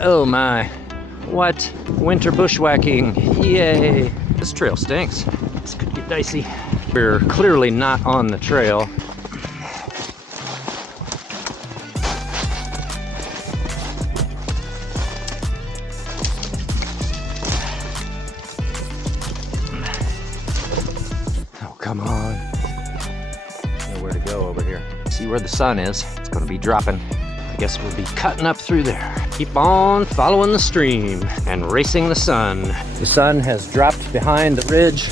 Oh my, what? Winter bushwhacking, yay! This trail stinks. This could get dicey. We're clearly not on the trail. Oh, come on. Nowhere to go over here. See where the sun is. It's gonna be dropping. I guess we'll be cutting up through there. Keep on following the stream and racing the sun. The sun has dropped behind the ridge.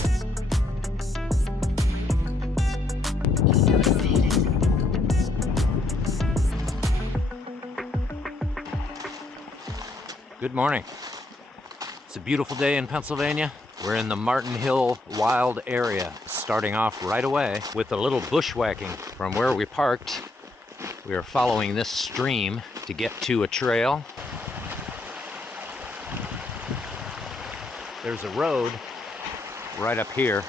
Good morning. It's a beautiful day in Pennsylvania. We're in the Martin Hill Wild area, starting off right away with a little bushwhacking. From where we parked, we are following this stream to get to a trail. There's a road right up here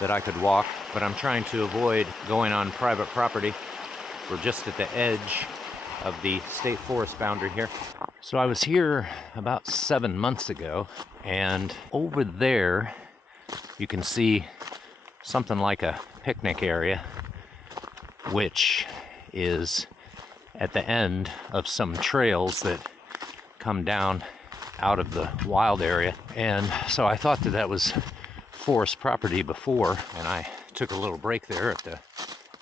that I could walk, but I'm trying to avoid going on private property. We're just at the edge of the state forest boundary here. So I was here about 7 months ago, and over there you can see something like a picnic area, which is at the end of some trails that come down out of the wild area. And so I thought that that was forest property before, and I took a little break there at the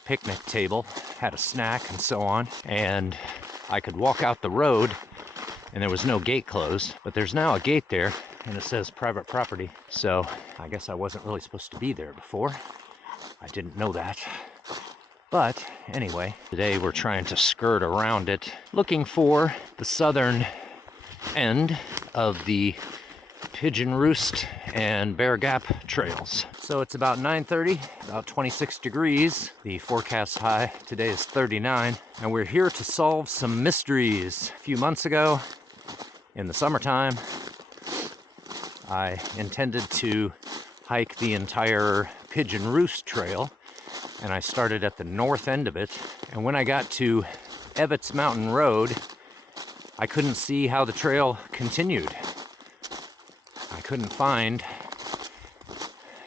picnic table, had a snack and so on, and I could walk out the road and there was no gate closed, but there's now a gate there and it says private property. So I guess I wasn't really supposed to be there before. I didn't know that. But anyway, today we're trying to skirt around it, looking for the southern end of the Pigeon Roost and Bear Gap trails. So it's about 9:30, about 26 degrees. The forecast high today is 39, and we're here to solve some mysteries. A few months ago, in the summertime, I intended to hike the entire Pigeon Roost Trail, and I started at the north end of it. And when I got to Evetts Mountain Road, I couldn't see how the trail continued. I couldn't find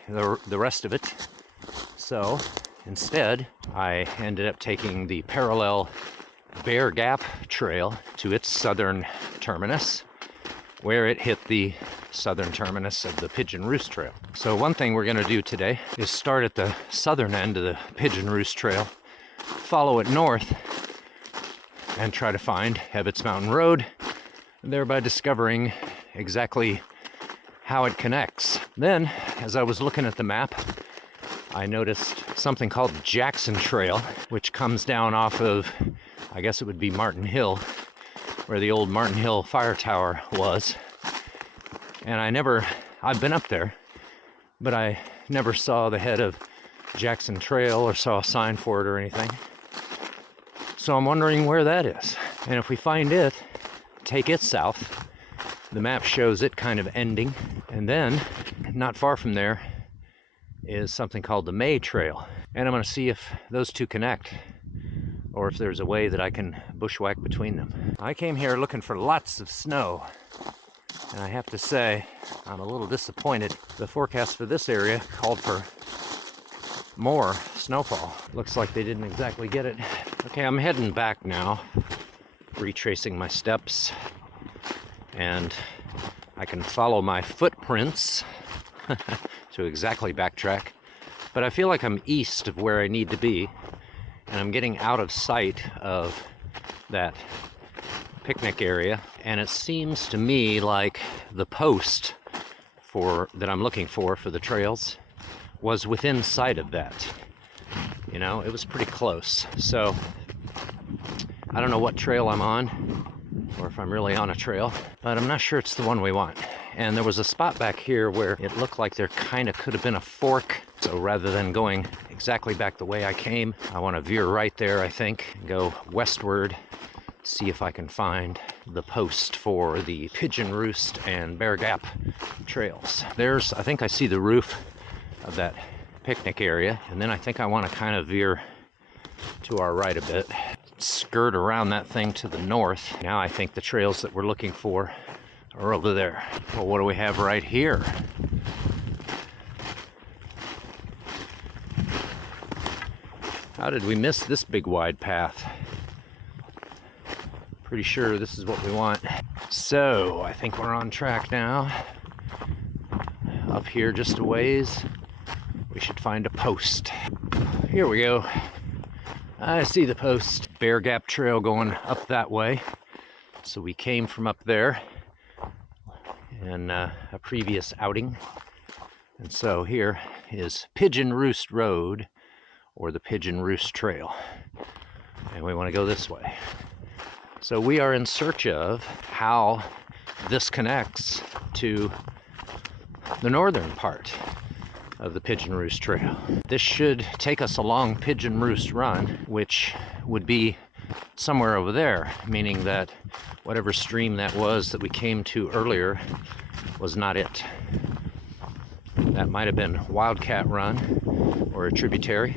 the rest of it. So instead, I ended up taking the parallel Bear Gap Trail to its southern terminus, where it hit the southern terminus of the Pigeon Roost Trail. So one thing we're going to do today is start at the southern end of the Pigeon Roost Trail, follow it north, and try to find Evetts Mountain Road, thereby discovering exactly how it connects. Then, as I was looking at the map, I noticed something called the Jackson Trail, which comes down off of, I guess it would be Martin Hill, where the old Martin Hill fire tower was. And I've been up there, but I never saw the head of Jackson Trail or saw a sign for it or anything. So I'm wondering where that is. And if we find it, take it south. The map shows it kind of ending. And then, not far from there, is something called the May Trail. And I'm going to see if those two connect, or if there's a way that I can bushwhack between them. I came here looking for lots of snow, and I have to say, I'm a little disappointed. The forecast for this area called for more snowfall. Looks like they didn't exactly get it. Okay, I'm heading back now, retracing my steps, and I can follow my footprints to exactly backtrack. But I feel like I'm east of where I need to be, and I'm getting out of sight of that picnic area, and it seems to me like the post that I'm looking for the trails was within sight of that. You know, it was pretty close. So I don't know what trail I'm on, or if I'm really on a trail, but I'm not sure it's the one we want. And there was a spot back here where it looked like there kind of could have been a fork. So rather than going exactly back the way I came, I want to veer right there, I think, and go westward, see if I can find the post for the Pigeon Roost and Bear Gap trails. I think I see the roof of that picnic area, and then I think I want to kind of veer to our right a bit. skirt around that thing to the north. Now I think the trails that we're looking for are over there. Well, what do we have right here? How did we miss this big wide path? Pretty sure this is what we want. So I think we're on track now. Up here just a ways, we should find a post. Here we go. I see the post. Bear Gap Trail going up that way. So we came from up there in a previous outing. And so here is Pigeon Roost Road, or the Pigeon Roost Trail. And we want to go this way. So we are in search of how this connects to the northern part of the Pigeon Roost Trail. This should take us along Pigeon Roost Run, which would be somewhere over there, meaning that whatever stream that was that we came to earlier was not it. That might have been Wildcat Run or a tributary.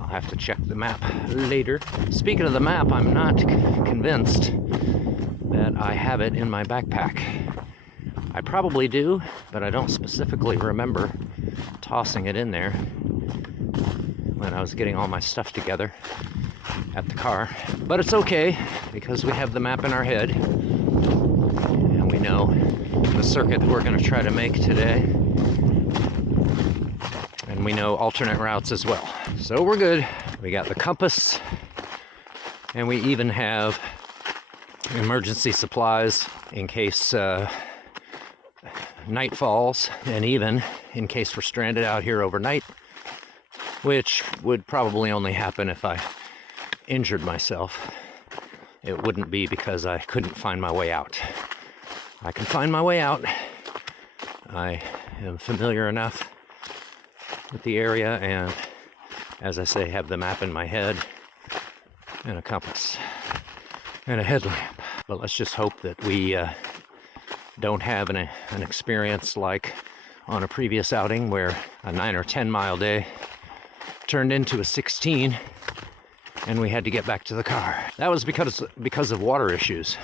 I'll have to check the map later. Speaking of the map, I'm not convinced that I have it in my backpack. I probably do, but I don't specifically remember tossing it in there when I was getting all my stuff together at the car. But it's okay, because we have the map in our head, and we know the circuit that we're going to try to make today, and we know alternate routes as well. So we're good. We got the compass, and we even have emergency supplies in case night falls, and even in case we're stranded out here overnight, which would probably only happen if I injured myself. It wouldn't be because I couldn't find my way out. I can find my way out. I am familiar enough with the area, and as I say, have the map in my head, and a compass, and a headlamp. But let's just hope that we don't have an experience like on a previous outing where a 9 or 10 mile day turned into a 16 and we had to get back to the car. That was because of water issues.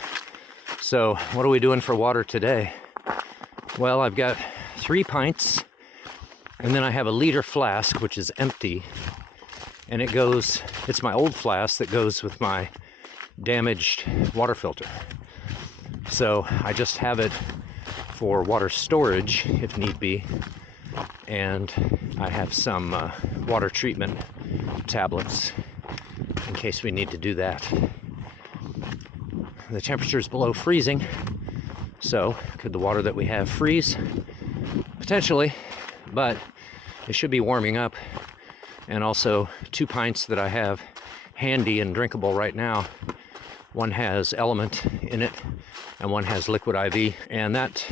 So what are we doing for water today? Well, I've got 3 pints, and then I have a liter flask which is empty, and it's my old flask that goes with my damaged water filter. So I just have it for water storage if need be, and I have some water treatment tablets in case we need to do that. The temperature is below freezing, so could the water that we have freeze? Potentially, but it should be warming up. And also 2 pints that I have handy and drinkable right now. One has Element in it, and one has Liquid IV, and that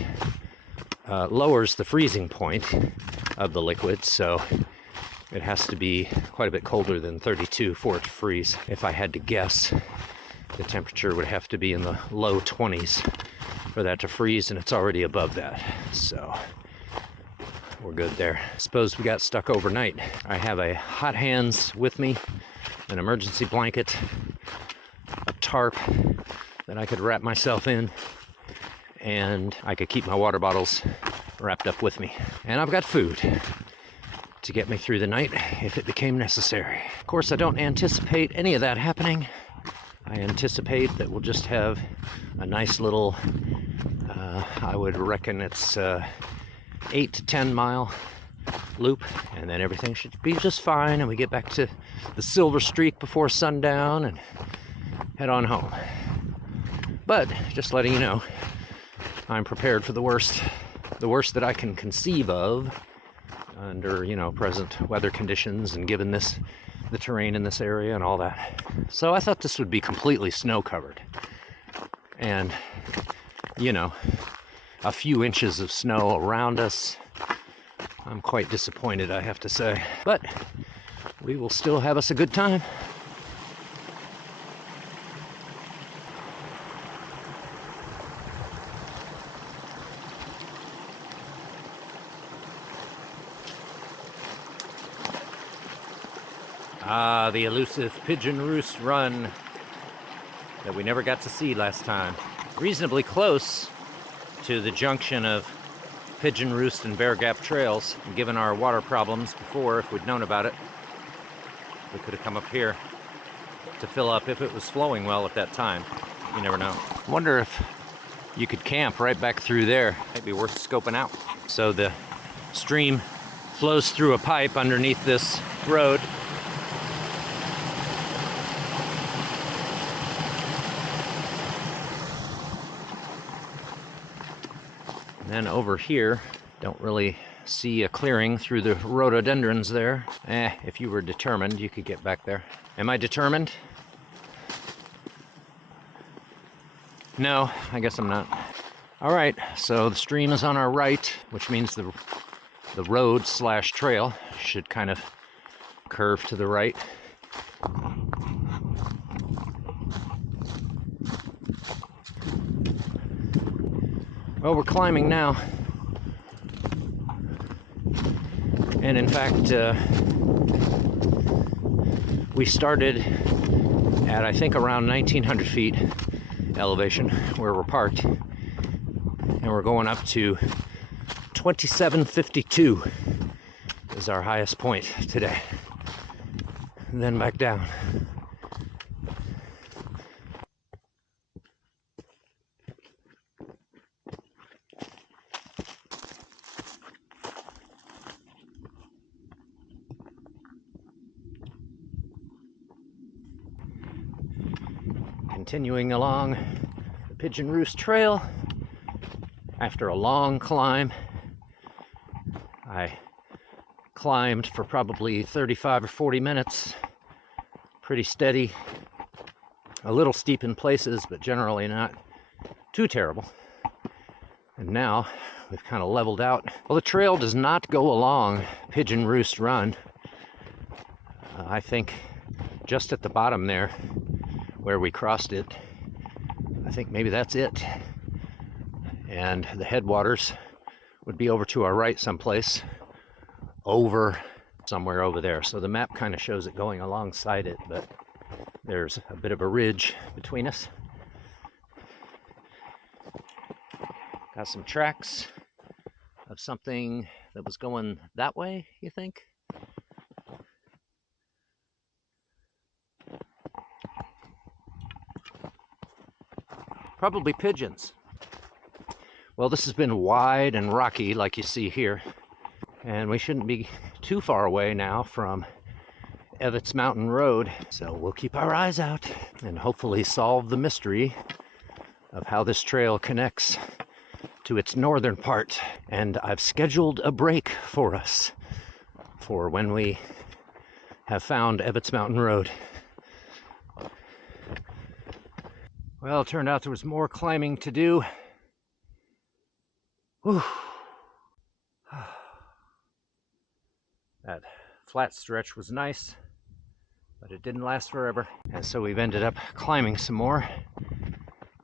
lowers the freezing point of the liquid, so it has to be quite a bit colder than 32 for it to freeze. If I had to guess, the temperature would have to be in the low 20s for that to freeze, and it's already above that, so we're good there. Suppose we got stuck overnight. I have a hot hands with me, an emergency blanket, a tarp that I could wrap myself in, and I could keep my water bottles wrapped up with me. And I've got food to get me through the night if it became necessary. Of course, I don't anticipate any of that happening. I anticipate that we'll just have a nice little, I would reckon it's 8 to 10 mile loop, and then everything should be just fine, and we get back to the Silver Streak before sundown and head on home. But just letting you know, I'm prepared for the worst that I can conceive of under, present weather conditions, and given the terrain in this area and all that. So I thought this would be completely snow covered, and a few inches of snow around us. I'm quite disappointed, I have to say, but we will still have us a good time. Ah, the elusive Pigeon Roost Run that we never got to see last time. Reasonably close to the junction of Pigeon Roost and Bear Gap trails. And given our water problems before, if we'd known about it, we could have come up here to fill up if it was flowing well at that time. You never know. I wonder if you could camp right back through there. Might be worth scoping out. So the stream flows through a pipe underneath this road. And then over here, don't really see a clearing through the rhododendrons there. If you were determined, you could get back there. Am I determined? No, I guess I'm not. All right, so the stream is on our right, which means the road slash trail should kind of curve to the right. Well, we're climbing now. And in fact, we started at I think around 1900 feet elevation where we're parked, and we're going up to 2752 is our highest point today, and then back down. Continuing along the Pigeon Roost Trail after a long climb. I climbed for probably 35 or 40 minutes, pretty steady, a little steep in places, but generally not too terrible. And now we've kind of leveled out. Well, the trail does not go along Pigeon Roost Run. I think just at the bottom there where we crossed it, I think maybe that's it. And the headwaters would be over to our right someplace, over somewhere over there. So the map kind of shows it going alongside it, but there's a bit of a ridge between us. Got some tracks of something that was going that way, you think? Probably pigeons. Well, this has been wide and rocky like you see here, and we shouldn't be too far away now from Evetts Mountain Road, so we'll keep our eyes out and hopefully solve the mystery of how this trail connects to its northern part. And I've scheduled a break for us for when we have found Evetts Mountain Road. Well, it turned out there was more climbing to do. Whew. That flat stretch was nice, but it didn't last forever. And so we've ended up climbing some more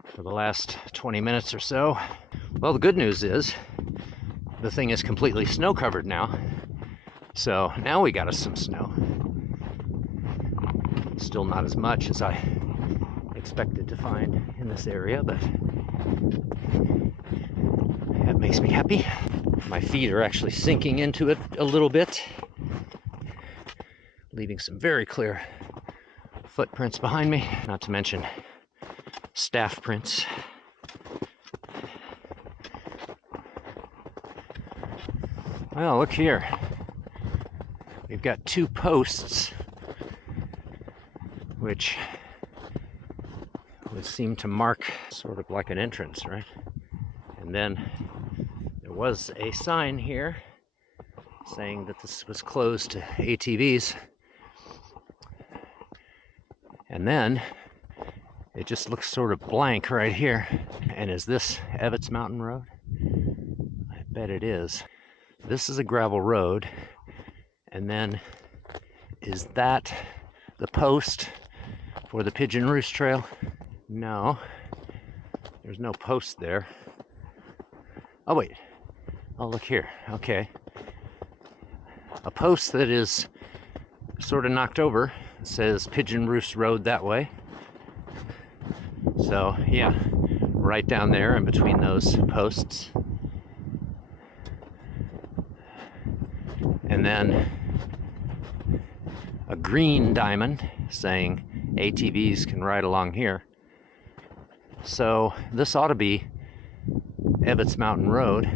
for the last 20 minutes or so. Well, the good news is the thing is completely snow covered now. So now we got us some snow. Still not as much as I expected to find in this area, but that makes me happy. My feet are actually sinking into it a little bit, leaving some very clear footprints behind me, not to mention staff prints. Well, look here. We've got two posts which would seem to mark sort of like an entrance, right? And then there was a sign here saying that this was closed to ATVs. And then it just looks sort of blank right here. And is this Evetts Mountain Road? I bet it is. This is a gravel road. And then is that the post for the Pigeon Roost Trail? No, there's no post there. Oh wait, oh look here, okay. A post that is sort of knocked over. It says Pigeon Roost Road that way. So yeah, right down there in between those posts. And then a green diamond saying ATVs can ride along here. So this ought to be Evetts Mountain Road.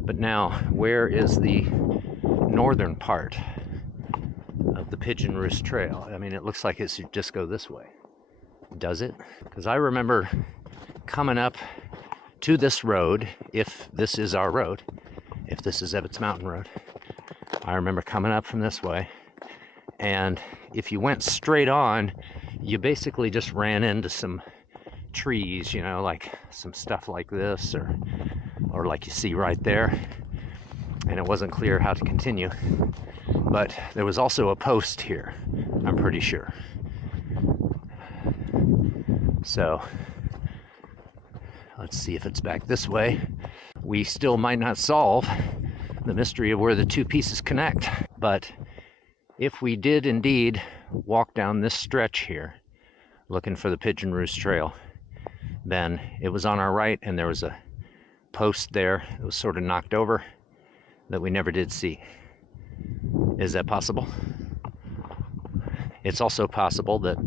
But now, where is the northern part of the Pigeon Roost Trail? I mean, it looks like it should just go this way. Does it? Because I remember coming up to this road, if this is our road, if this is Evetts Mountain Road, I remember coming up from this way, and if you went straight on, you basically just ran into some trees, you know, like some stuff like this, or like you see right there, and it wasn't clear how to continue. But there was also a post here, I'm pretty sure. So let's see if it's back this way. We still might not solve the mystery of where the two pieces connect, but if we did indeed walk down this stretch here looking for the Pigeon Roost Trail, then it was on our right, and there was a post there that was sort of knocked over that we never did see. Is that possible? It's also possible that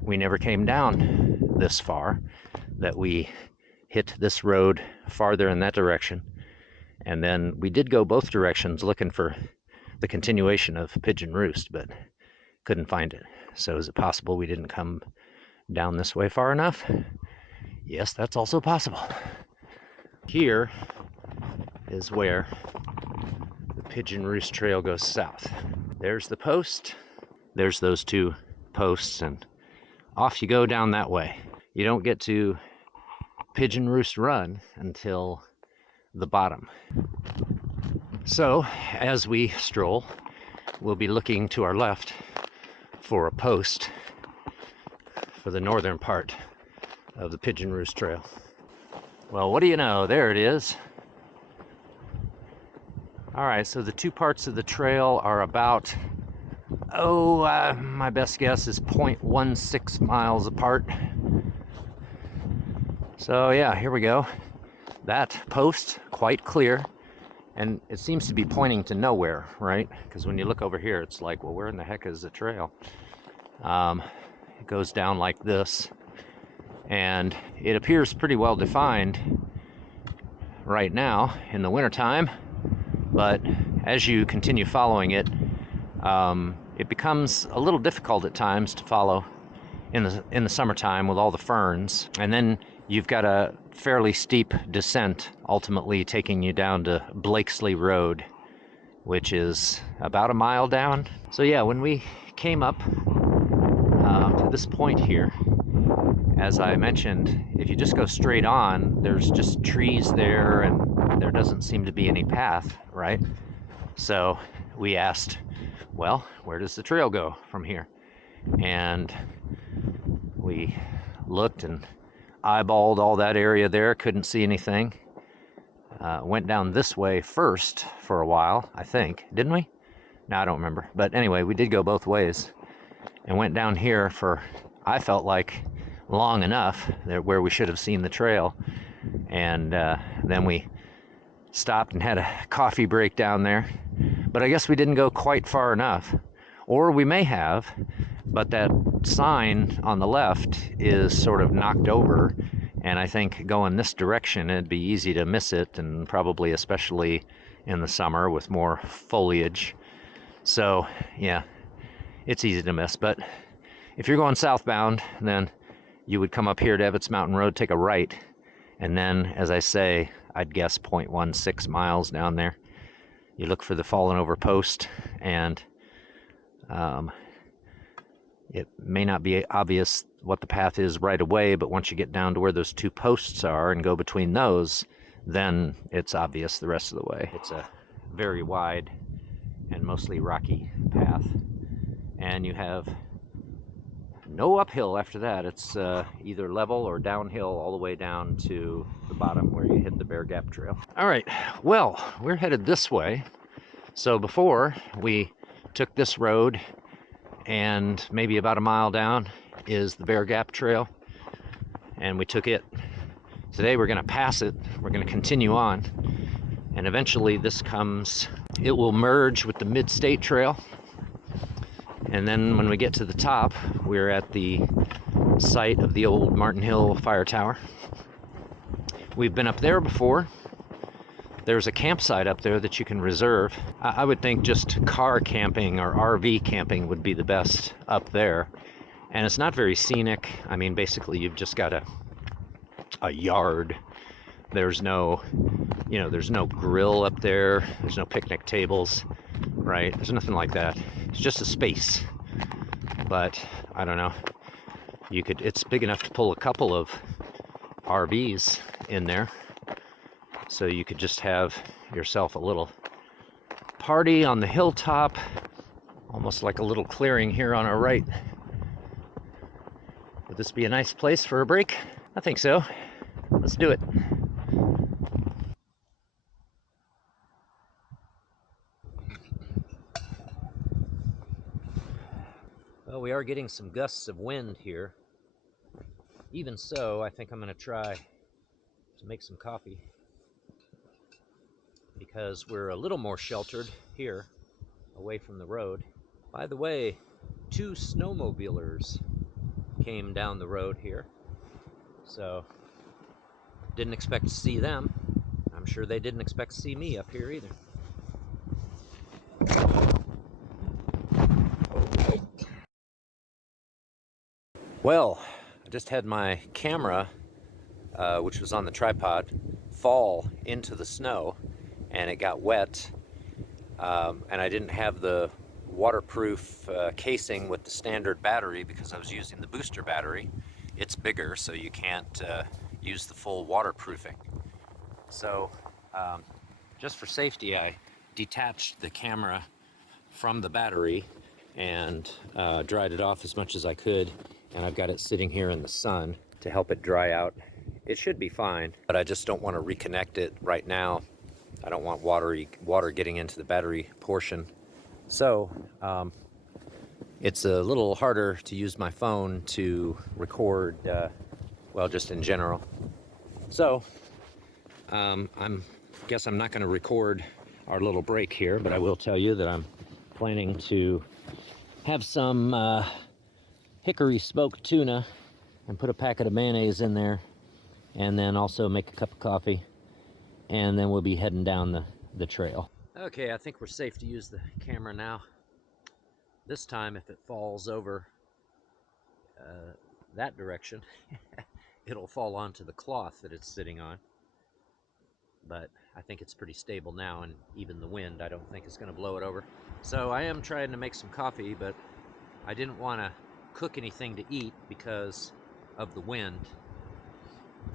we never came down this far, that we hit this road farther in that direction, and then we did go both directions looking for the continuation of Pigeon Roost, but couldn't find it. So is it possible we didn't come down this way far enough? Yes, that's also possible. Here is where the Pigeon Roost Trail goes south. There's the post, there's those two posts, and off you go down that way. You don't get to Pigeon Roost Run until the bottom. So, as we stroll, we'll be looking to our left for a post for the northern part of the Pigeon Roost Trail. Well, what do you know? There it is. All right, so the two parts of the trail are about, my best guess is 0.16 miles apart. So yeah, here we go. That post, quite clear, and it seems to be pointing to nowhere, right? Because when you look over here, it's like, well, where in the heck is the trail? It goes down like this, and it appears pretty well defined right now in the wintertime, but as you continue following it, it becomes a little difficult at times to follow in the summertime with all the ferns. And then you've got a fairly steep descent, ultimately taking you down to Blakesley Road, which is about a mile down. So yeah, when we came up to this point here, as I mentioned, if you just go straight on, there's just trees there, and there doesn't seem to be any path, right? So we asked, well, where does the trail go from here? And we looked and eyeballed all that area there, couldn't see anything. Went down this way first for a while, I think. Didn't we? No, I don't remember. But anyway, we did go both ways and went down here for, I felt like, long enough there where we should have seen the trail. And then we stopped and had a coffee break down there. But I guess we didn't go quite far enough. Or we may have, but that sign on the left is sort of knocked over, and I think going this direction it'd be easy to miss it, and probably especially in the summer with more foliage. So yeah, it's easy to miss. But if you're going southbound, then you would come up here to Evetts Mountain Road, take a right, and then, as I say, I'd guess 0.16 miles down there. You look for the fallen over post, and it may not be obvious what the path is right away, but once you get down to where those two posts are and go between those, then it's obvious the rest of the way. It's a very wide and mostly rocky path, and you have no uphill after that. It's either level or downhill all the way down to the bottom where you hit the Bear Gap Trail. All right, well, we're headed this way. So before we took this road, and maybe about a mile down is the Bear Gap Trail, and we took it. Today we're going to pass it, we're going to continue on, and eventually it will merge with the Mid-State Trail, and then when we get to the top, we're at the site of the old Martin Hill Fire Tower. We've been up there before. There's a campsite up there that you can reserve. I would think just car camping or RV camping would be the best up there. And it's not very scenic. I mean, basically you've just got a yard. There's no grill up there. There's no picnic tables, right? There's nothing like that. It's just a space. But I don't know. It's big enough to pull a couple of RVs in there. So you could just have yourself a little party on the hilltop, almost like a little clearing here on our right. Would this be a nice place for a break? I think so. Let's do it. Well, we are getting some gusts of wind here. Even so, I think I'm going to try to make some coffee, because we're a little more sheltered here, away from the road. By the way, 2 snowmobilers came down the road here, so didn't expect to see them. I'm sure they didn't expect to see me up here either. Well, I just had my camera, which was on the tripod, fall into the snow, and it got wet, and I didn't have the waterproof casing with the standard battery because I was using the booster battery. It's bigger, so you can't use the full waterproofing. So just for safety, I detached the camera from the battery and dried it off as much as I could, and I've got it sitting here in the sun to help it dry out. It should be fine, but I just don't want to reconnect it right now. I don't want water getting into the battery portion. So it's a little harder to use my phone to record, well, just in general. So I guess I'm not going to record our little break here, but I will tell you that I'm planning to have some hickory smoked tuna and put a packet of mayonnaise in there, and then also make a cup of coffee, and then we'll be heading down the trail. Okay, I think we're safe to use the camera now. This time, if it falls over that direction, it'll fall onto the cloth that it's sitting on. But I think it's pretty stable now, and even the wind I don't think is going to blow it over. So I am trying to make some coffee, but I didn't want to cook anything to eat because of the wind.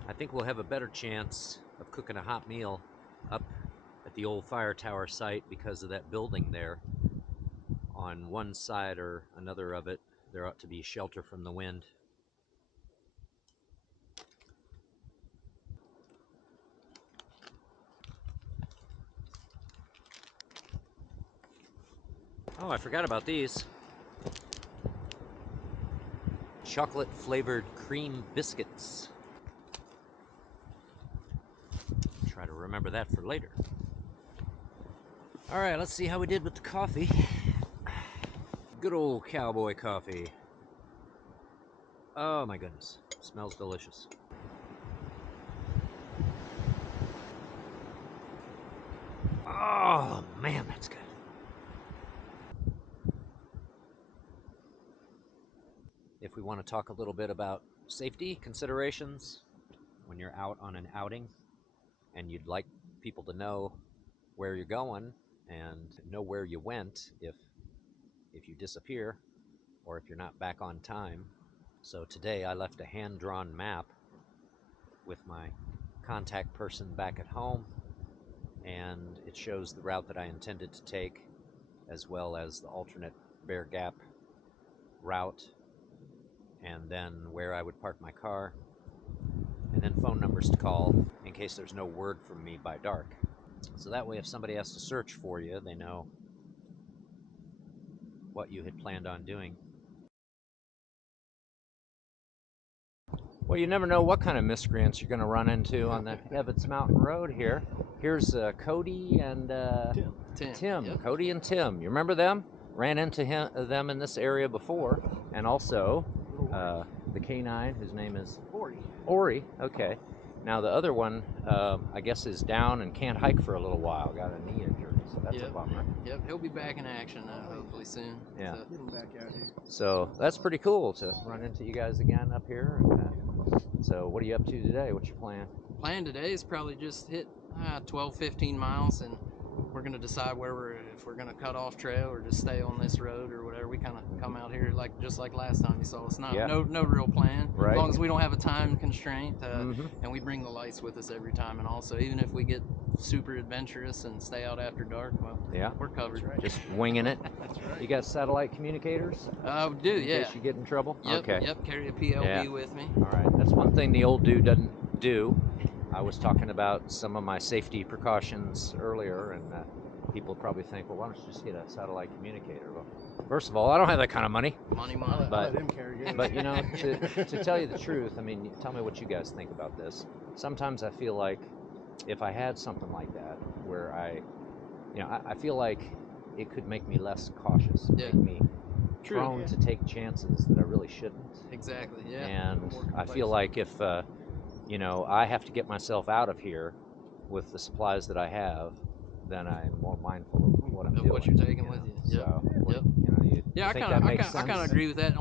I think we'll have a better chance of cooking a hot meal up at the old fire tower site because of that building there. On one side or another of it, there ought to be shelter from the wind. Oh, I forgot about these. Chocolate flavored cream biscuits. Try to remember that for later. All right, let's see how we did with the coffee. Good old cowboy coffee. Oh my goodness, smells delicious. Oh man, that's good. If we want to talk a little bit about safety considerations when you're out on an outing and you'd like people to know where you're going and know where you went if you disappear or if you're not back on time. So today I left a hand-drawn map with my contact person back at home, and it shows the route that I intended to take as well as the alternate Bear Gap route, and then where I would park my car, and then phone numbers to call in case there's no word from me by dark. So that way if somebody has to search for you, they know what you had planned on doing. Well, you never know what kind of miscreants you're going to run into on the Evetts Mountain Road here. Here's Cody and Tim. Yep. Cody and Tim. You remember them? Ran into them in this area before. And also the canine, whose name is? Ori. Okay. Now the other one, I guess, is down and can't hike for a little while. Got a knee injury, so that's a bummer. Yep, he'll be back in action hopefully soon. Yeah. So. Get him back out here. So that's pretty cool to run into you guys again up here. And, so what are you up to today? What's your plan? Plan today is probably just hit 12, 15 miles, and we're going to decide if we're going to cut off trail or just stay on this road or whatever. We kind of come out here just like last time you saw us. No real plan. Right. As long as we don't have a time constraint, and we bring the lights with us every time. And also, even if we get super adventurous and stay out after dark, well, we're covered. Right. Just winging it. That's right. You got satellite communicators? We do, in case you get in trouble? Yep, okay. Yep, carry a PLB with me. All right. That's one thing the old dude doesn't do. I was talking about some of my safety precautions earlier, and people probably think, well, why don't you just get a satellite communicator? Well, first of all, I don't have that kind of money. Money. I'll let him carry it. But, you know, to tell you the truth, I mean, tell me what you guys think about this. Sometimes I feel like if I had something like that where I feel like it could make me less cautious, make me prone to take chances that I really shouldn't. Exactly, yeah. And I feel like if, I have to get myself out of here with the supplies that I have, then I'm more mindful of what I'm doing. What you're taking with you. So, I kind of agree with that.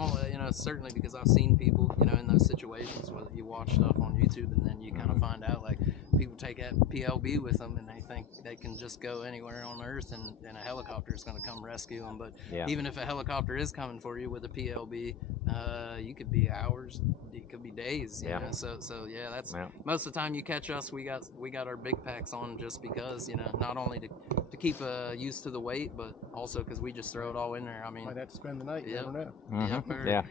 Certainly because I've seen people, in those situations where you watch stuff on YouTube and then you kind of find out like people take that PLB with them and they think they can just go anywhere on Earth and a helicopter is going to come rescue them. But even if a helicopter is coming for you with a PLB, you could be hours, it could be days. You know? So that's most of the time you catch us. We got our big packs on just because not only to keep used to the weight, but also because we just throw it all in there. I mean, might have to spend the night. You never know. Yeah,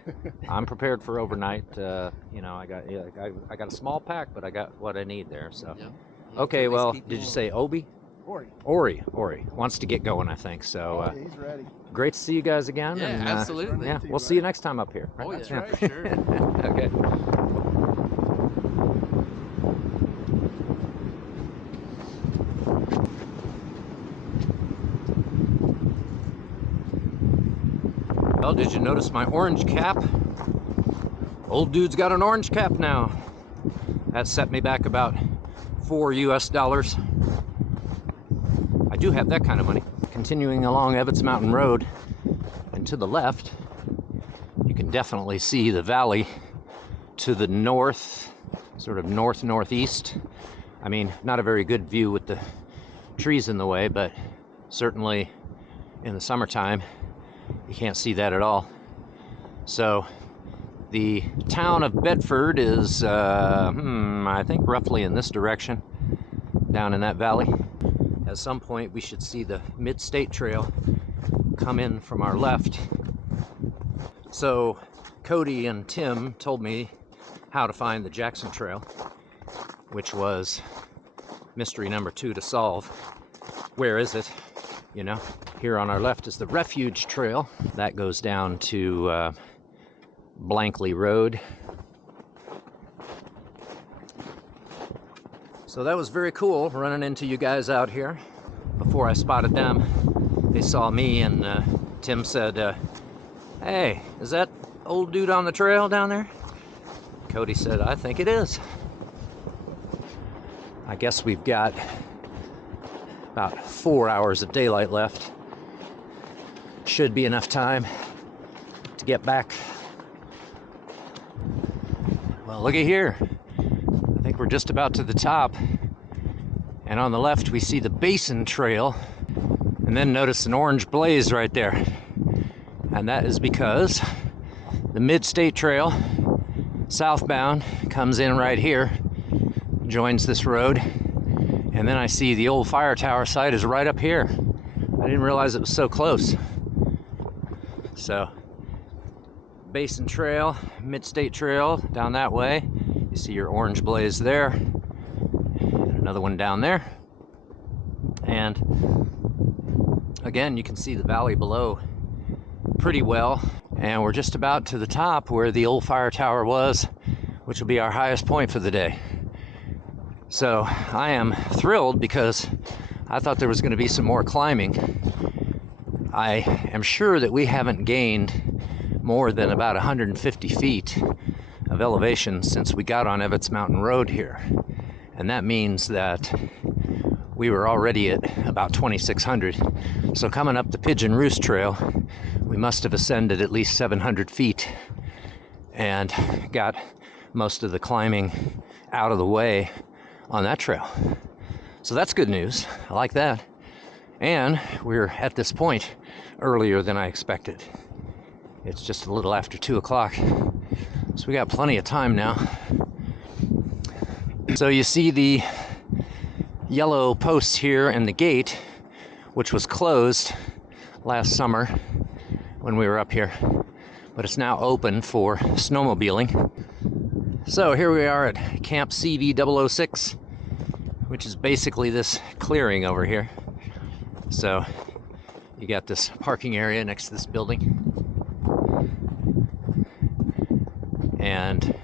I'm prepared for overnight. I got a small pack, but I got what I need there. So, okay. Well, did you say Obi? Ori wants to get going, I think. So, he's ready. Great to see you guys again. Yeah, and, absolutely. Yeah, we'll see you next time up here. Right? Oh yeah, That's right. For sure. Okay. Well, did you notice my orange cap? Old dude's got an orange cap now. That set me back about $4 US. I do have that kind of money. Continuing along Evetts Mountain Road, and to the left, you can definitely see the valley to the north, sort of north-northeast. I mean, not a very good view with the trees in the way, but certainly in the summertime, you can't see that at all. So the town of Bedford is, I think roughly in this direction, down in that valley. At some point, we should see the Mid-State Trail come in from our left. So Cody and Tim told me how to find the Jackson Trail, which was mystery number 2 to solve. Where is it? Here on our left is the Refuge Trail. That goes down to Blankley Road. So that was very cool running into you guys out here. Before I spotted them, they saw me, and Tim said, hey, is that old dude on the trail down there? Cody said, I think it is. I guess we've got about 4 hours of daylight left. Should be enough time to get back. Well, looky here. I think we're just about to the top. And on the left, we see the Basin Trail. And then notice an orange blaze right there. And that is because the Mid-State Trail, southbound, comes in right here, joins this road. And then I see the old fire tower site is right up here. I didn't realize it was so close. So, Basin Trail, Mid-State Trail, down that way. You see your orange blaze there. And another one down there. And again, you can see the valley below pretty well, and we're just about to the top where the old fire tower was, which will be our highest point for the day. So I am thrilled because I thought there was going to be some more climbing. I am sure that we haven't gained more than about 150 feet of elevation since we got on Evetts Mountain Road here. And that means that we were already at about 2,600. So coming up the Pigeon Roost Trail, we must have ascended at least 700 feet and got most of the climbing out of the way on that trail. So that's good news. I like that. And we're at this point earlier than I expected. It's just a little after 2 o'clock. So we got plenty of time now. So you see the yellow posts here and the gate, which was closed last summer when we were up here, but it's now open for snowmobiling. So here we are at Camp CV006, which is basically this clearing over here. So you got this parking area next to this building, and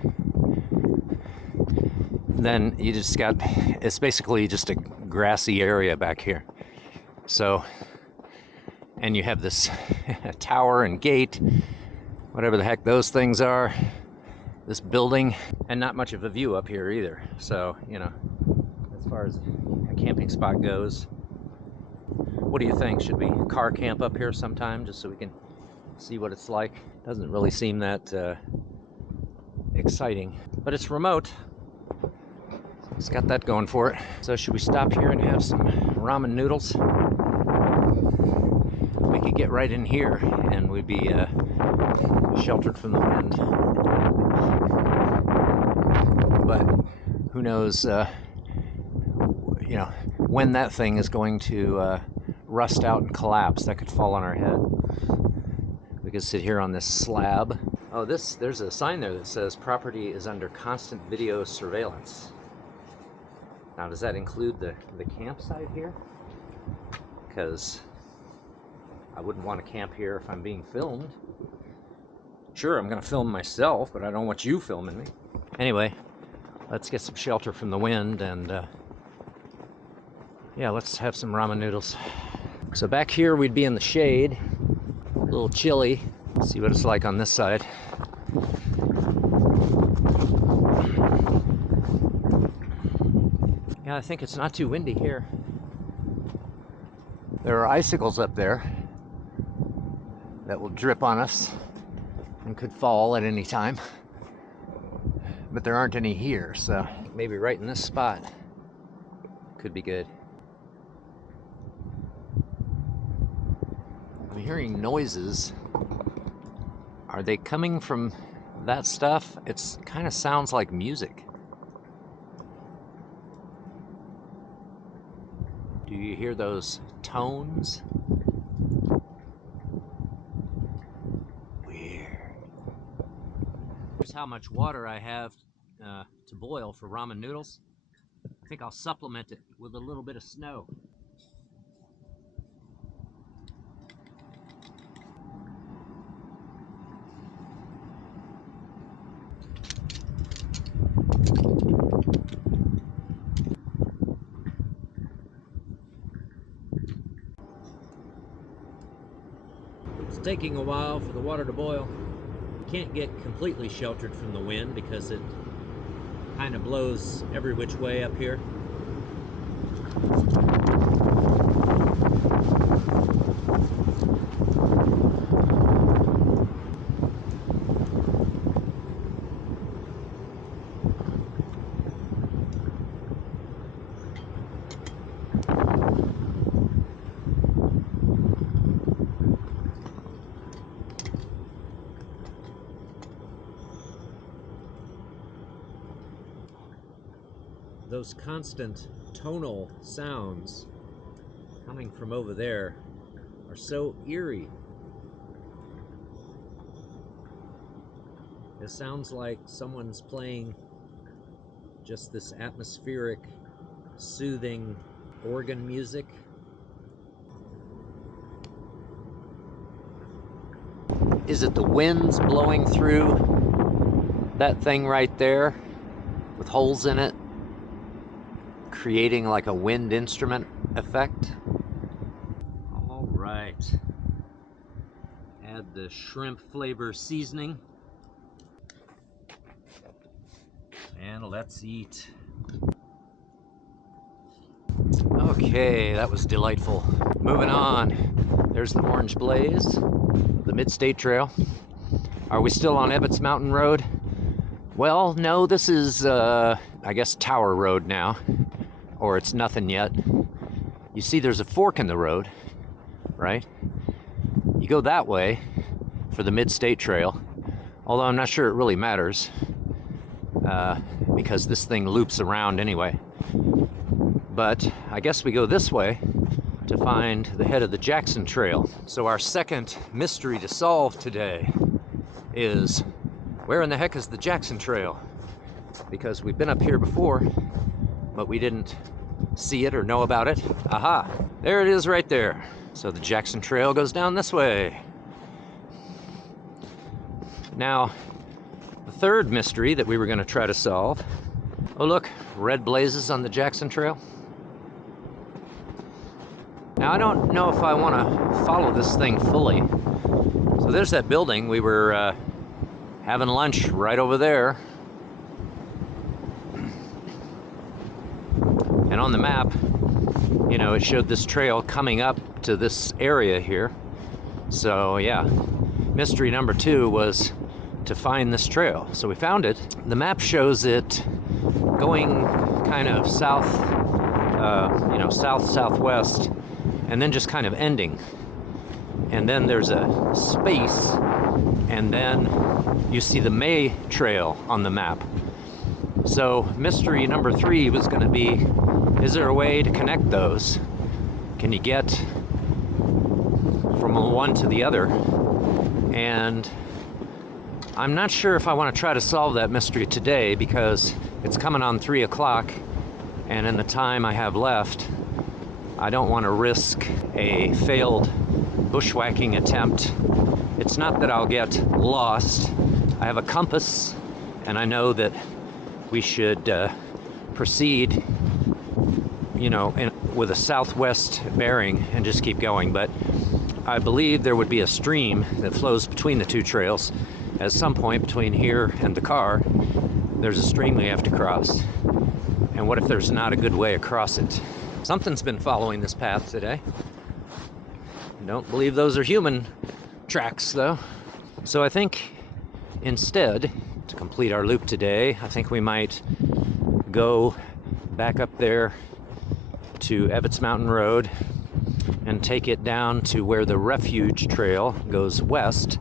then you just got, it's basically just a grassy area back here. So, and you have this tower and gate, whatever the heck those things are, this building, and not much of a view up here either. So, you know, as far as a camping spot goes, what do you think? Should we car camp up here sometime just so we can see what it's like? Doesn't really seem that exciting, but it's remote. It's got that going for it. So should we stop here and have some ramen noodles? We could get right in here and we'd be sheltered from the wind. But who knows, you know, when that thing is going to rust out and collapse. That could fall on our head. We could sit here on this slab. Oh, there's a sign there that says property is under constant video surveillance. Now, does that include the campsite here? Because I wouldn't want to camp here if I'm being filmed. Sure, I'm going to film myself, but I don't want you filming me. Anyway, let's get some shelter from the wind, and yeah, let's have some ramen noodles. So back here we'd be in the shade, a little chilly. See what it's like on this side. Yeah, I think it's not too windy here. There are icicles up there that will drip on us and could fall at any time. But there aren't any here, so maybe right in this spot could be good. I'm hearing noises. Are they coming from that stuff? It kind of sounds like music. Do you hear those tones? Weird. Here's how much water I have to boil for ramen noodles. I think I'll supplement it with a little bit of snow. It's taking a while for the water to boil. Can't get completely sheltered from the wind because it kind of blows every which way up here. Those constant tonal sounds coming from over there are so eerie. It sounds like someone's playing just this atmospheric, soothing organ music. Is it the winds blowing through that thing right there with holes in it, creating like a wind instrument effect? All right. Add the shrimp flavor seasoning. And let's eat. Okay, that was delightful. Moving on. There's the orange blaze, the Mid-State Trail. Are we still on Ebbets Mountain Road? Well, no, this is, I guess, Tower Road now. Or it's nothing yet. You see there's a fork in the road, right? You go that way for the Mid-State Trail, although I'm not sure it really matters, because this thing loops around anyway. But I guess we go this way to find the head of the Jackson Trail. So our second mystery to solve today is, where in the heck is the Jackson Trail? Because we've been up here before, but we didn't see it or know about it. Aha, there it is right there. So the Jackson Trail goes down this way. Now, the third mystery that we were going to try to solve. Oh look, red blazes on the Jackson Trail. Now I don't know if I want to follow this thing fully. So there's that building. We were having lunch right over there. And on the map, you know, it showed this trail coming up to this area here. So yeah, mystery number 2 was to find this trail. So we found it. The map shows it going kind of south, south-southwest, and then just kind of ending. And then there's a space, and then you see the May Trail on the map. So mystery number 3 was going to be, is there a way to connect those? Can you get from one to the other? And I'm not sure if I want to try to solve that mystery today, because it's coming on 3 o'clock, and in the time I have left, I don't want to risk a failed bushwhacking attempt. It's not that I'll get lost. I have a compass, and I know that we should proceed, with a southwest bearing and just keep going. But I believe there would be a stream that flows between the two trails. At some point between here and the car, there's a stream we have to cross. And what if there's not a good way across it? Something's been following this path today. I don't believe those are human tracks, though. So I think instead, to complete our loop today, I think we might go back up there to Ebbets Mountain Road and take it down to where the Refuge Trail goes west,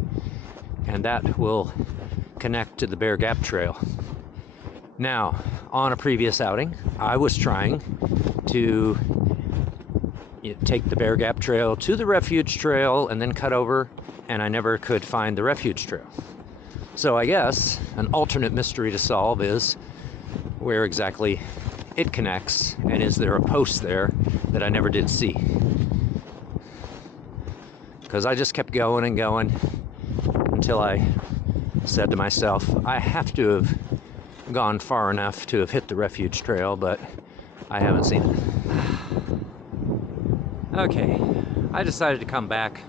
and that will connect to the Bear Gap Trail. Now, on a previous outing, I was trying to take the Bear Gap Trail to the Refuge Trail and then cut over, and I never could find the Refuge Trail. So I guess an alternate mystery to solve is where exactly it connects, and is there a post there that I never did see? Because I just kept going and going until I said to myself, I have to have gone far enough to have hit the Refuge Trail, but I haven't seen it. Okay, I decided to come back.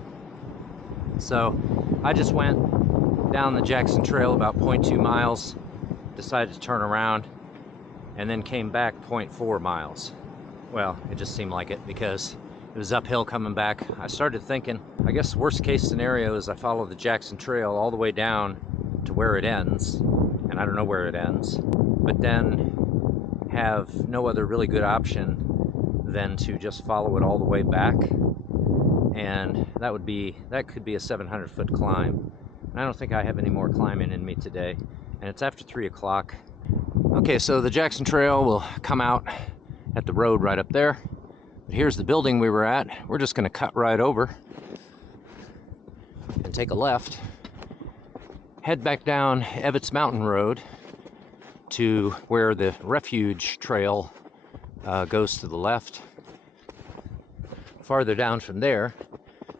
So I just went down the Jackson Trail about 0.2 miles, decided to turn around, and then came back 0.4 miles. Well, it just seemed like it because it was uphill coming back. I started thinking, I guess worst case scenario is I follow the Jackson Trail all the way down to where it ends, and I don't know where it ends, but then have no other really good option than to just follow it all the way back, and that could be a 700-foot climb. And I don't think I have any more climbing in me today, and it's after 3 o'clock. Okay, so the Jackson Trail will come out at the road right up there. But here's the building we were at. We're just going to cut right over and take a left, head back down Ebbets Mountain Road to where the Refuge Trail goes to the left. Farther down from there,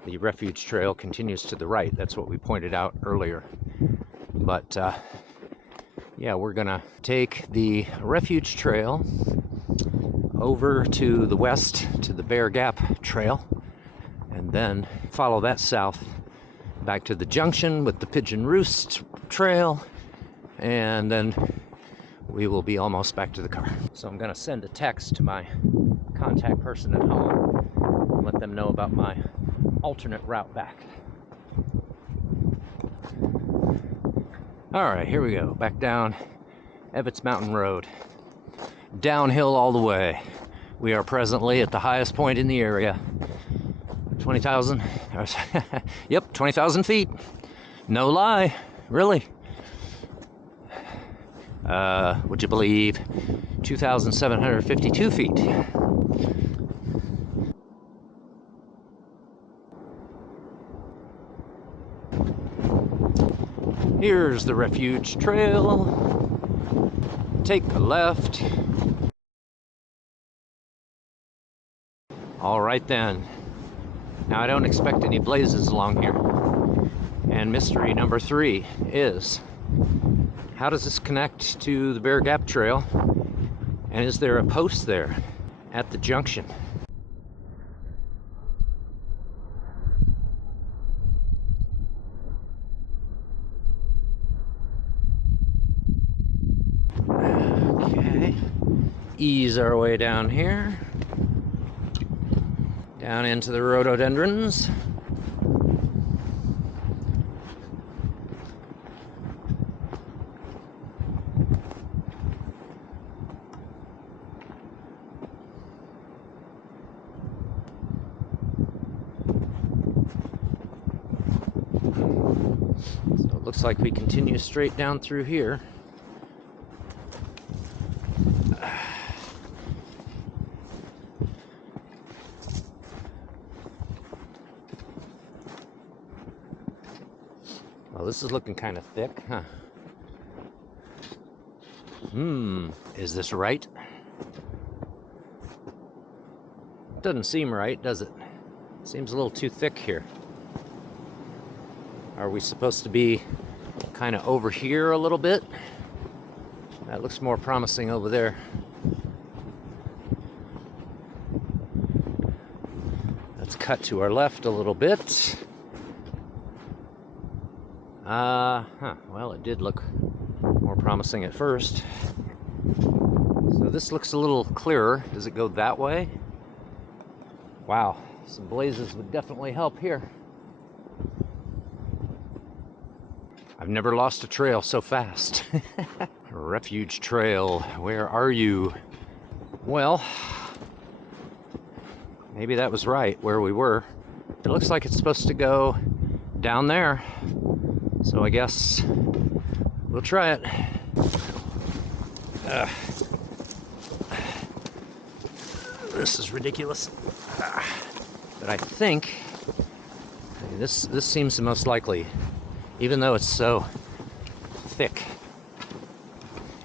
The Refuge Trail continues to the right. That's what we pointed out earlier. But yeah, we're gonna take the Refuge Trail over to the west to the Bear Gap Trail, and then follow that south back to the junction with the Pigeon Roost Trail, and then we will be almost back to the car. So I'm gonna send a text to my contact person at home and let them know about my alternate route back. All right, here we go, back down Evetts Mountain Road. Downhill all the way. We are presently at the highest point in the area. 20,000, yep, 20,000 feet. No lie, really. Would you believe 2,752 feet. Here's the Refuge Trail. Take a left. All right then. Now I don't expect any blazes along here. And mystery number 3 is, how does this connect to the Bear Gap Trail? And is there a post there at the junction? Okay. Ease our way down here. Down into the rhododendrons. So it looks like we continue straight down through here. Well, this is looking kind of thick, huh? Is this right? Doesn't seem right, does it? Seems a little too thick here. Are we supposed to be kind of over here a little bit? That looks more promising over there. Let's cut to our left a little bit. Well, it did look more promising at first. So this looks a little clearer. Does it go that way? Wow, some blazes would definitely help here. I've never lost a trail so fast. Refuge Trail, where are you? Well, maybe that was right where we were. It looks like it's supposed to go down there. So I guess we'll try it. This is ridiculous. But I think this seems the most likely, even though it's so thick.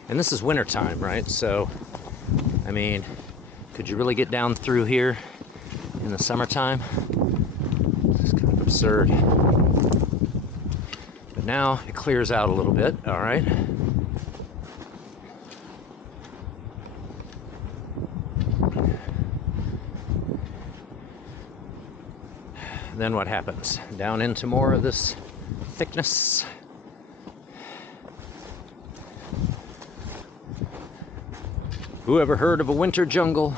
And this is wintertime, right? So, I mean, could you really get down through here in the summertime? It's kind of absurd. But now it clears out a little bit, all right? Then what happens? Down into more of this thickness. Who ever heard of a winter jungle?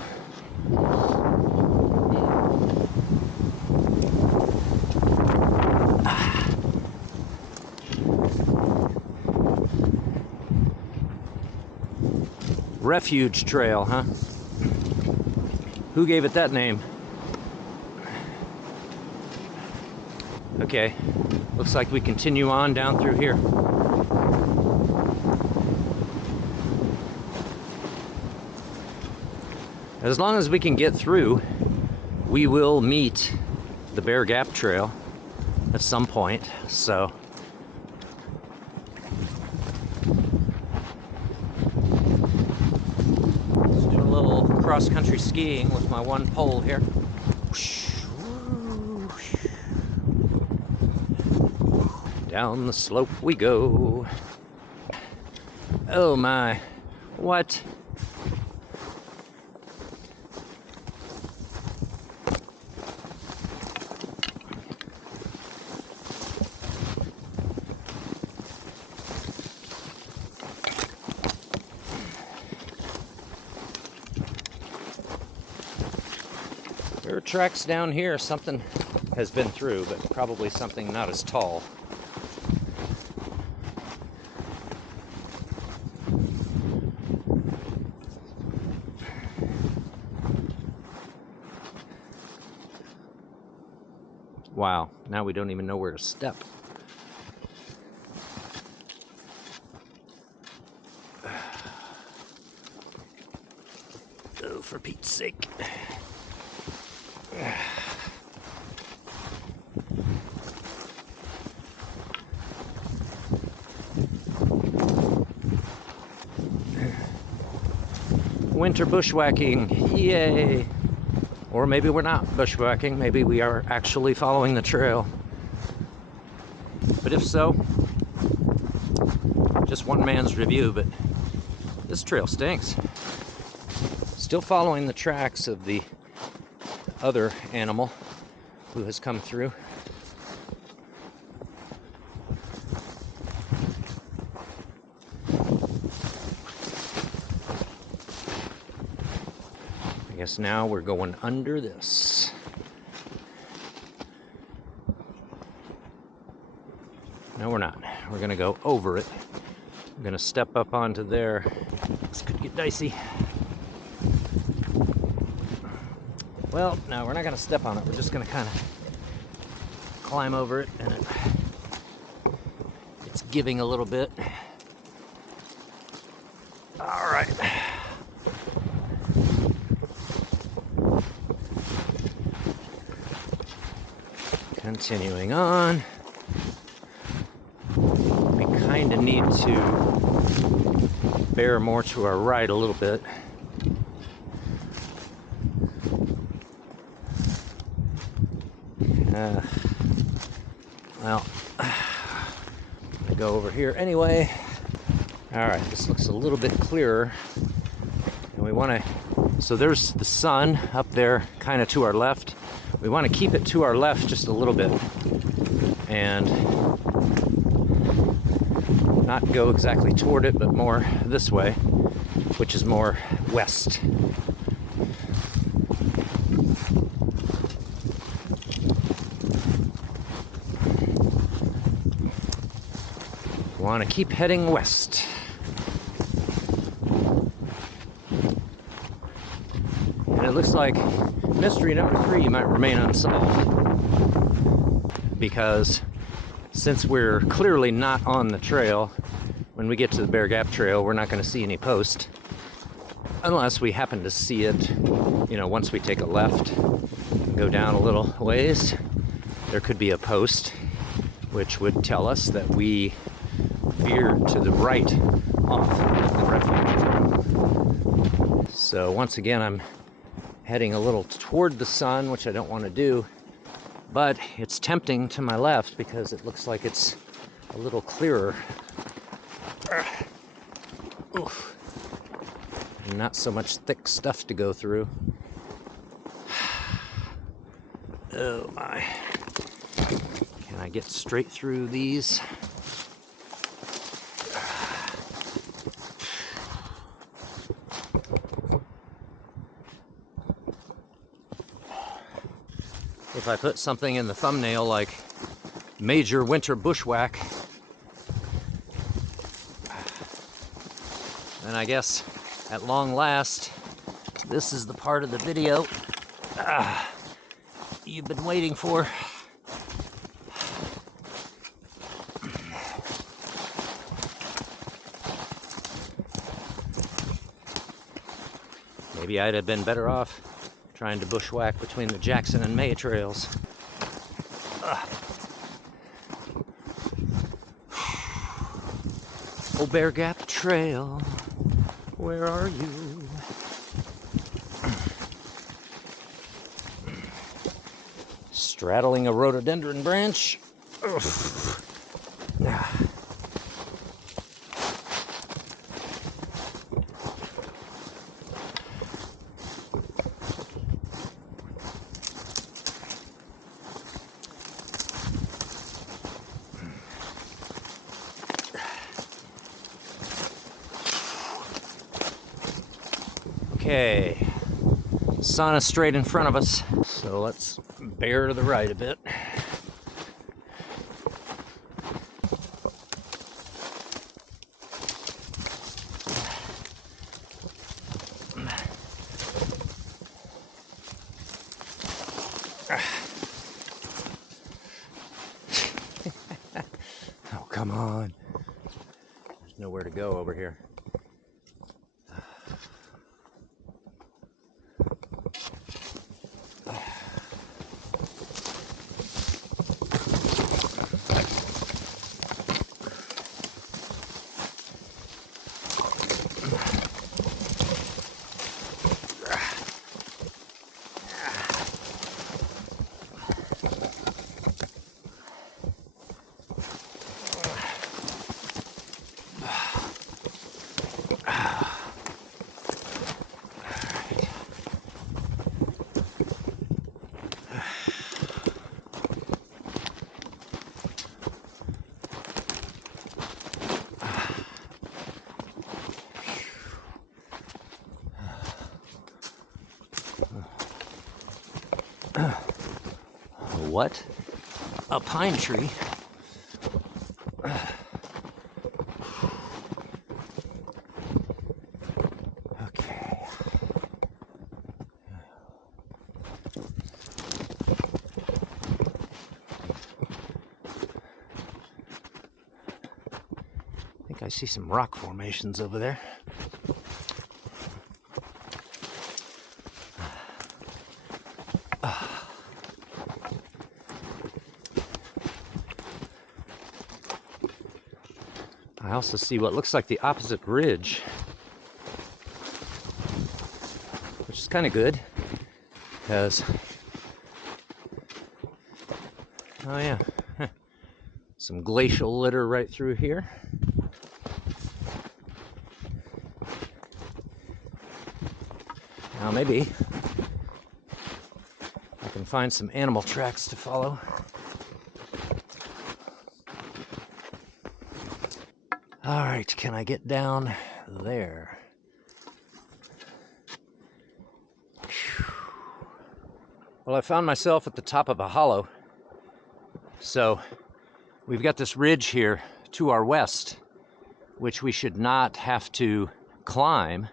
Refuge Trail, huh? Who gave it that name? Okay, looks like we continue on down through here. As long as we can get through, we will meet the Bear Gap Trail at some point, so. Just doing a little cross-country skiing with my one pole here. Down the slope we go. Oh my, what? There are tracks down here. Something has been through, but probably something not as tall. Wow, now we don't even know where to step. Oh, for Pete's sake. Winter bushwhacking, yay! Or maybe we're not bushwhacking, maybe we are actually following the trail. But if so, just one man's review, but this trail stinks. Still following the tracks of the other animal who has come through. I guess now we're going under this. No, we're not. We're gonna go over it. I'm gonna step up onto there. This could get dicey. Well, no, we're not gonna step on it. We're just gonna kind of climb over it, and it's giving a little bit. All right. Continuing on. We kind of need to bear more to our right a little bit. Well, I'm gonna go over here anyway. All right, this looks a little bit clearer. And we want to, so there's the sun up there kind of to our left. We want to keep it to our left just a little bit and not go exactly toward it, but more this way, which is more west. We want to keep heading west. And it looks like mystery number 3 might remain unsolved, because since we're clearly not on the trail, when we get to the Bear Gap Trail, we're not going to see any post, unless we happen to see it, you know, once we take a left, go down a little ways, there could be a post, which would tell us that we veered to the right off the Refuge Trail. So once again, I'm heading a little toward the sun, which I don't want to do, but it's tempting to my left because it looks like it's a little clearer. Oof. And not so much thick stuff to go through. Oh my. Can I get straight through these? If I put something in the thumbnail like major winter bushwhack, then I guess at long last, this is the part of the video you've been waiting for. Maybe I'd have been better off trying to bushwhack between the Jackson and May trails. Oh, Bear Gap Trail, where are you? Straddling a rhododendron branch. Ugh. Okay, sun is straight in front of us, so let's bear to the right a bit. Oh, come on. There's nowhere to go over here. What? A pine tree? Okay. I think I see some rock formations over there. I also see what looks like the opposite ridge, which is kind of good, because, oh yeah, some glacial litter right through here. Now maybe I can find some animal tracks to follow. All right, can I get down there? Well, I found myself at the top of a hollow. So we've got this ridge here to our west, which we should not have to climb.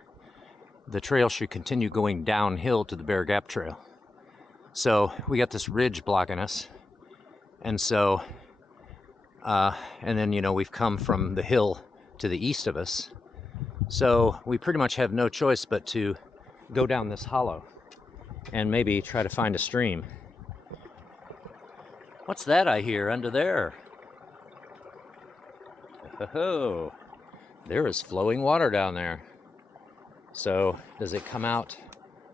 The trail should continue going downhill to the Bear Gap Trail. So we got this ridge blocking us. And so, and then, you know, we've come from the hill to the east of us. So we pretty much have no choice but to go down this hollow and maybe try to find a stream. What's that I hear under there? Oh, there is flowing water down there. So does it come out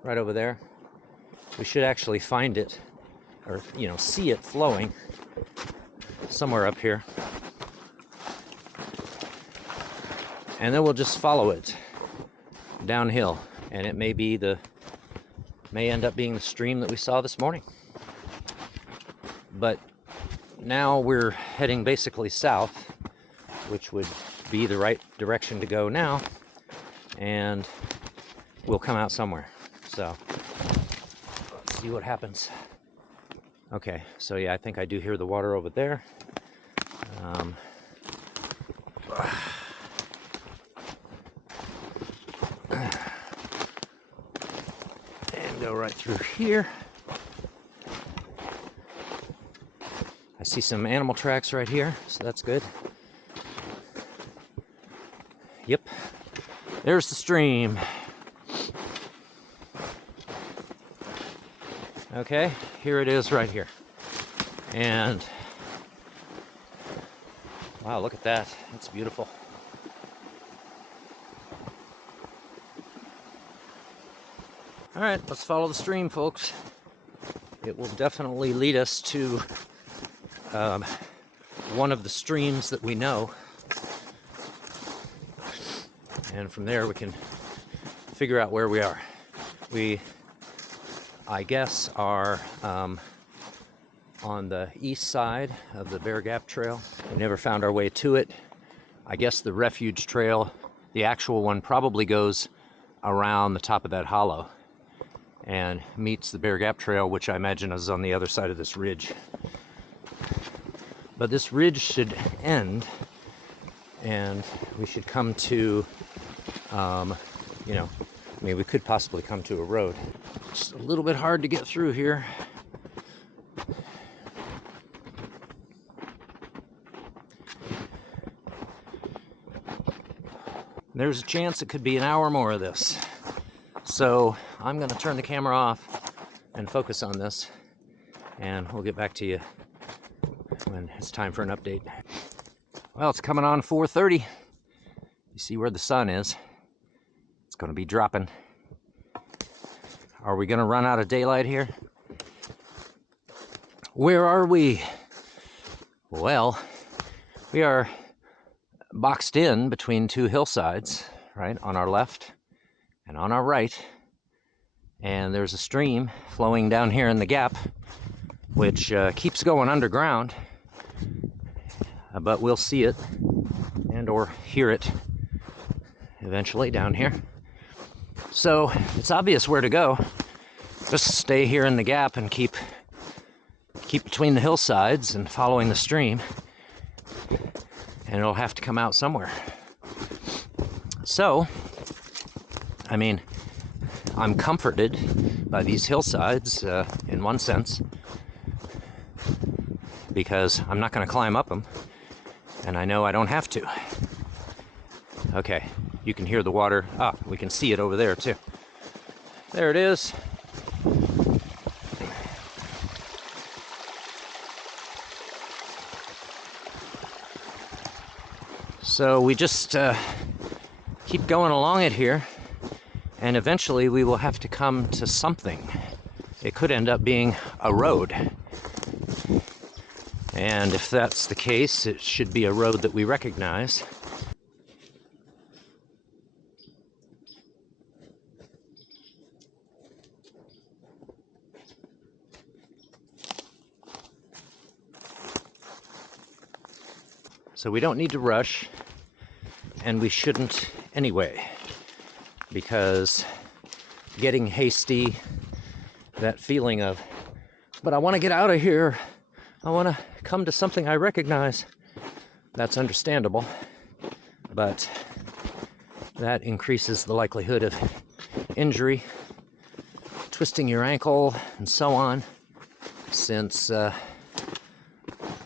right over there? We should actually find it, or, you know, see it flowing somewhere up here. And then we'll just follow it downhill, and it may end up being the stream that we saw this morning. But now we're heading basically south, which would be the right direction to go now, and we'll come out somewhere. So let's see what happens. Okay, so yeah, I think I do hear the water over there. And go right through here. I see some animal tracks right here, so that's good. Yep, there's the stream. Okay, here it is right here. And wow, look at that. It's beautiful. All right, let's follow the stream, folks. It will definitely lead us to one of the streams that we know. And from there we can figure out where we are. We, I guess, are on the east side of the Bear Gap Trail. We never found our way to it. I guess the Refuge Trail, the actual one, probably goes around the top of that hollow and meets the Bear Gap Trail, which I imagine is on the other side of this ridge. But this ridge should end, and we should come to, you know, I mean, we could possibly come to a road. It's a little bit hard to get through here. There's a chance it could be an hour more of this. So I'm going to turn the camera off and focus on this, and we'll get back to you when it's time for an update. Well, it's coming on 4:30. You see where the sun is. It's going to be dropping. Are we going to run out of daylight here? Where are we? Well, we are boxed in between two hillsides, right, on our left and on our right. And there's a stream flowing down here in the gap, which keeps going underground, but we'll see it and or hear it eventually down here. So it's obvious where to go. Just stay here in the gap and keep between the hillsides and following the stream, and it'll have to come out somewhere. So, I mean, I'm comforted by these hillsides in one sense, because I'm not going to climb up them, and I know I don't have to. Okay, you can hear the water. Ah, we can see it over there too. There it is. So we just keep going along it here, and eventually we will have to come to something. It could end up being a road. And if that's the case, it should be a road that we recognize. So we don't need to rush, and we shouldn't anyway, because getting hasty, that feeling of, but I want to get out of here, I want to come to something I recognize, that's understandable, but that increases the likelihood of injury, twisting your ankle, and so on, since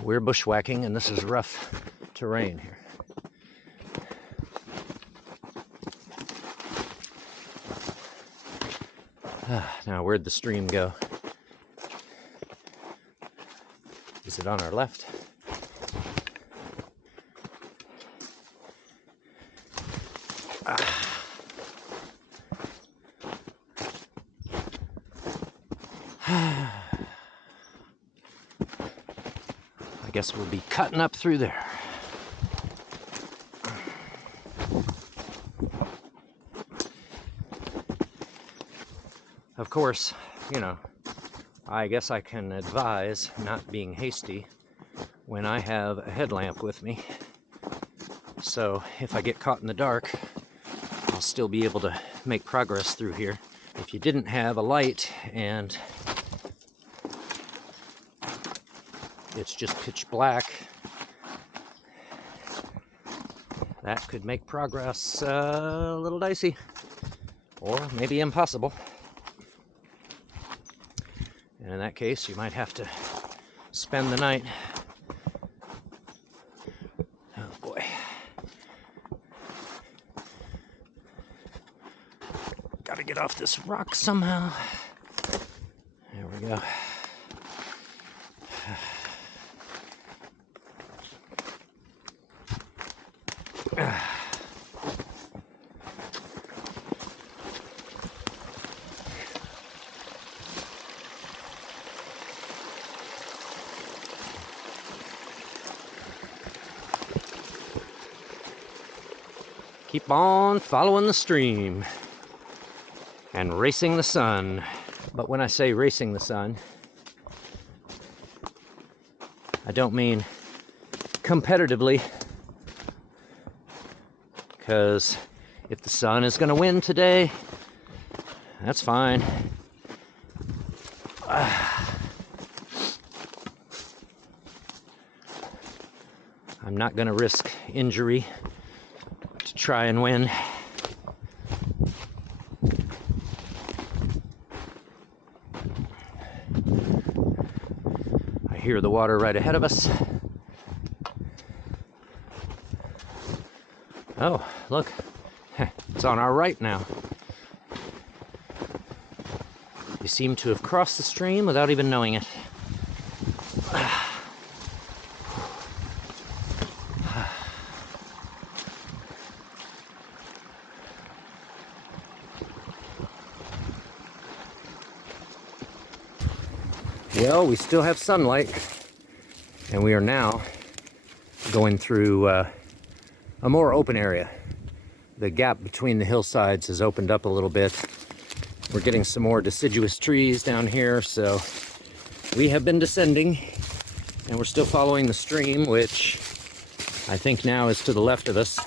we're bushwhacking and this is rough terrain here. Now, where'd the stream go? Is it on our left? I guess we'll be cutting up through there. Of course, you know, I guess I can advise not being hasty when I have a headlamp with me. So if I get caught in the dark, I'll still be able to make progress through here. If you didn't have a light and it's just pitch black, that could make progress a little dicey, or maybe impossible. And in that case, you might have to spend the night. Oh boy. Gotta get off this rock somehow. There we go. Keep on following the stream and racing the sun. But when I say racing the sun, I don't mean competitively, because if the sun is going to win today, that's fine. I'm not going to risk injury to try and win. I hear the water right ahead of us. Oh, look, it's on our right now. We seem to have crossed the stream without even knowing it. Well, we still have sunlight, and we are now going through a more open area. The gap between the hillsides has opened up a little bit. We're getting some more deciduous trees down here, so we have been descending, and we're still following the stream, which I think now is to the left of us.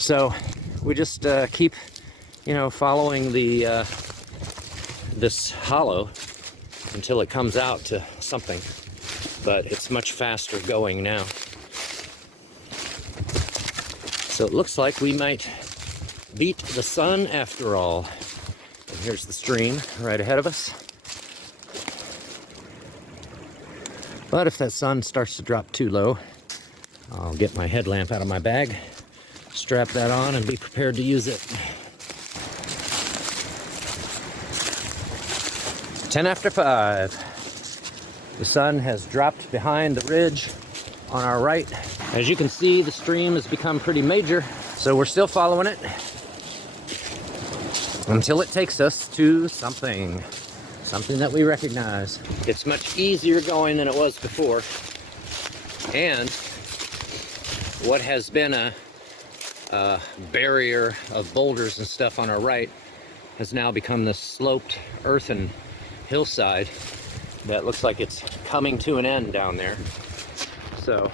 So we just keep, following the this hollow until it comes out to something, but it's much faster going now. So it looks like we might beat the sun after all. And here's the stream right ahead of us. But if that sun starts to drop too low, I'll get my headlamp out of my bag, strap that on, and be prepared to use it. 10 after 5. The sun has dropped behind the ridge on our right. As you can see, the stream has become pretty major, so we're still following it until it takes us to something that we recognize. It's much easier going than it was before, and what has been a barrier of boulders and stuff on our right has now become this sloped earthen hillside that looks like it's coming to an end down there. So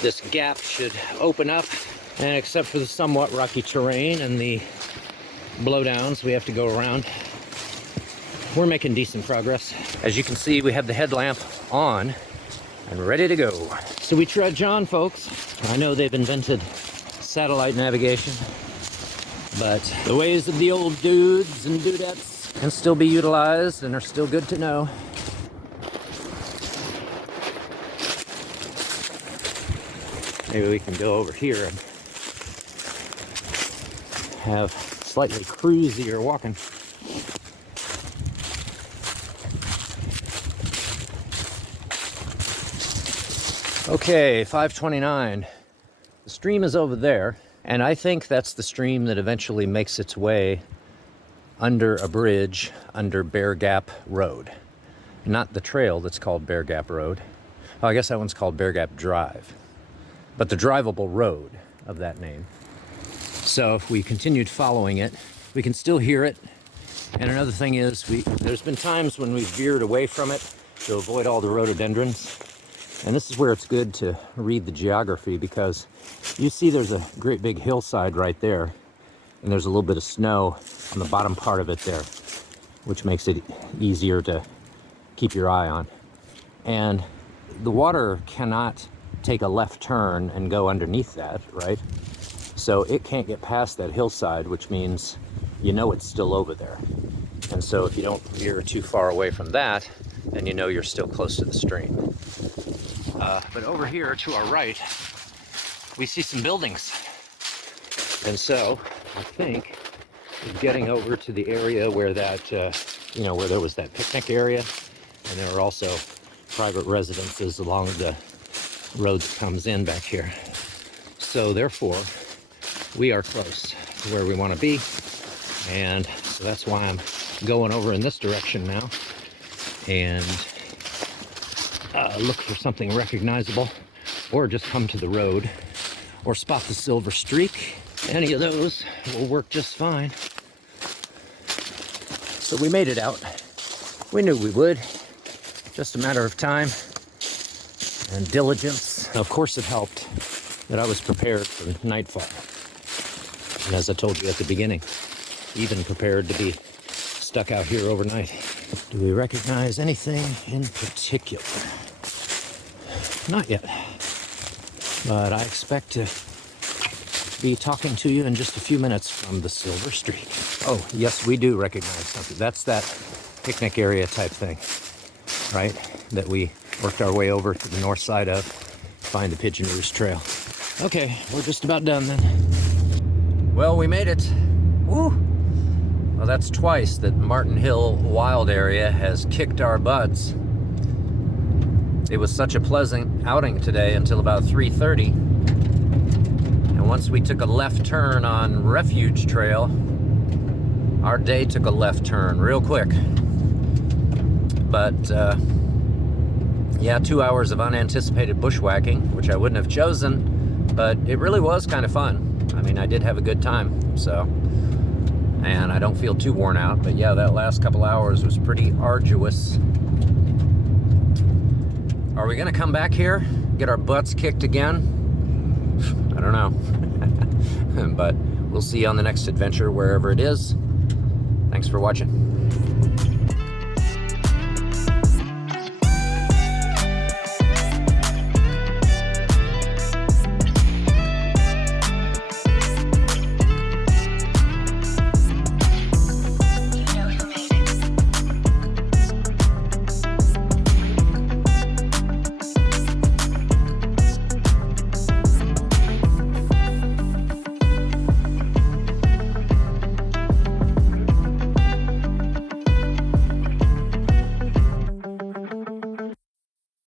this gap should open up, and except for the somewhat rocky terrain and the blowdowns we have to go around, we're making decent progress. As you can see, we have the headlamp on and ready to go. So we trudge on, folks. I know they've invented satellite navigation, but the ways of the old dudes and dudettes can still be utilized and are still good to know. Maybe we can go over here and have slightly cruisier walking. Okay, 5:29. The stream is over there, and I think that's the stream that eventually makes its way under a bridge under Bear Gap Road. Not the trail that's called Bear Gap Road. Oh, I guess that one's called Bear Gap Drive. But the drivable road of that name. So if we continued following it, we can still hear it. And another thing is, there's been times when we've veered away from it to avoid all the rhododendrons. And this is where it's good to read the geography, because you see there's a great big hillside right there, and there's a little bit of snow on the bottom part of it there, which makes it easier to keep your eye on. And the water cannot take a left turn and go underneath that, right? So it can't get past that hillside, which means it's still over there. And so if you don't veer too far away from that, then you're still close to the stream. But over here to our right, we see some buildings. And so I think we're getting over to the area where that, where there was that picnic area, and there are also private residences along the road that comes in back here. So therefore, we are close to where we want to be, and so that's why I'm going over in this direction now and look for something recognizable, or just come to the road or spot the silver streak. Any of those will work just fine. So we made it out. We knew we would. Just a matter of time and diligence. Of course, it helped that I was prepared for nightfall. And as I told you at the beginning, even prepared to be stuck out here overnight. Do we recognize anything in particular? Not yet. But I expect to be talking to you in just a few minutes from the Silver Streak. Oh, yes, we do recognize something. That's that picnic area type thing, right? That we worked our way over to the north side of, find the Pigeon Roost Trail. Okay, we're just about done then. Well, we made it. Woo! Well, that's twice that Martin Hill Wild Area has kicked our butts. It was such a pleasant outing today until about 3:30. And once we took a left turn on Refuge Trail, our day took a left turn real quick. But, yeah, 2 hours of unanticipated bushwhacking, which I wouldn't have chosen, but it really was kind of fun. I mean, I did have a good time, so. And I don't feel too worn out, but yeah, that last couple hours was pretty arduous. Are we gonna come back here, get our butts kicked again? I don't know. But we'll see you on the next adventure, wherever it is. Thanks for watching.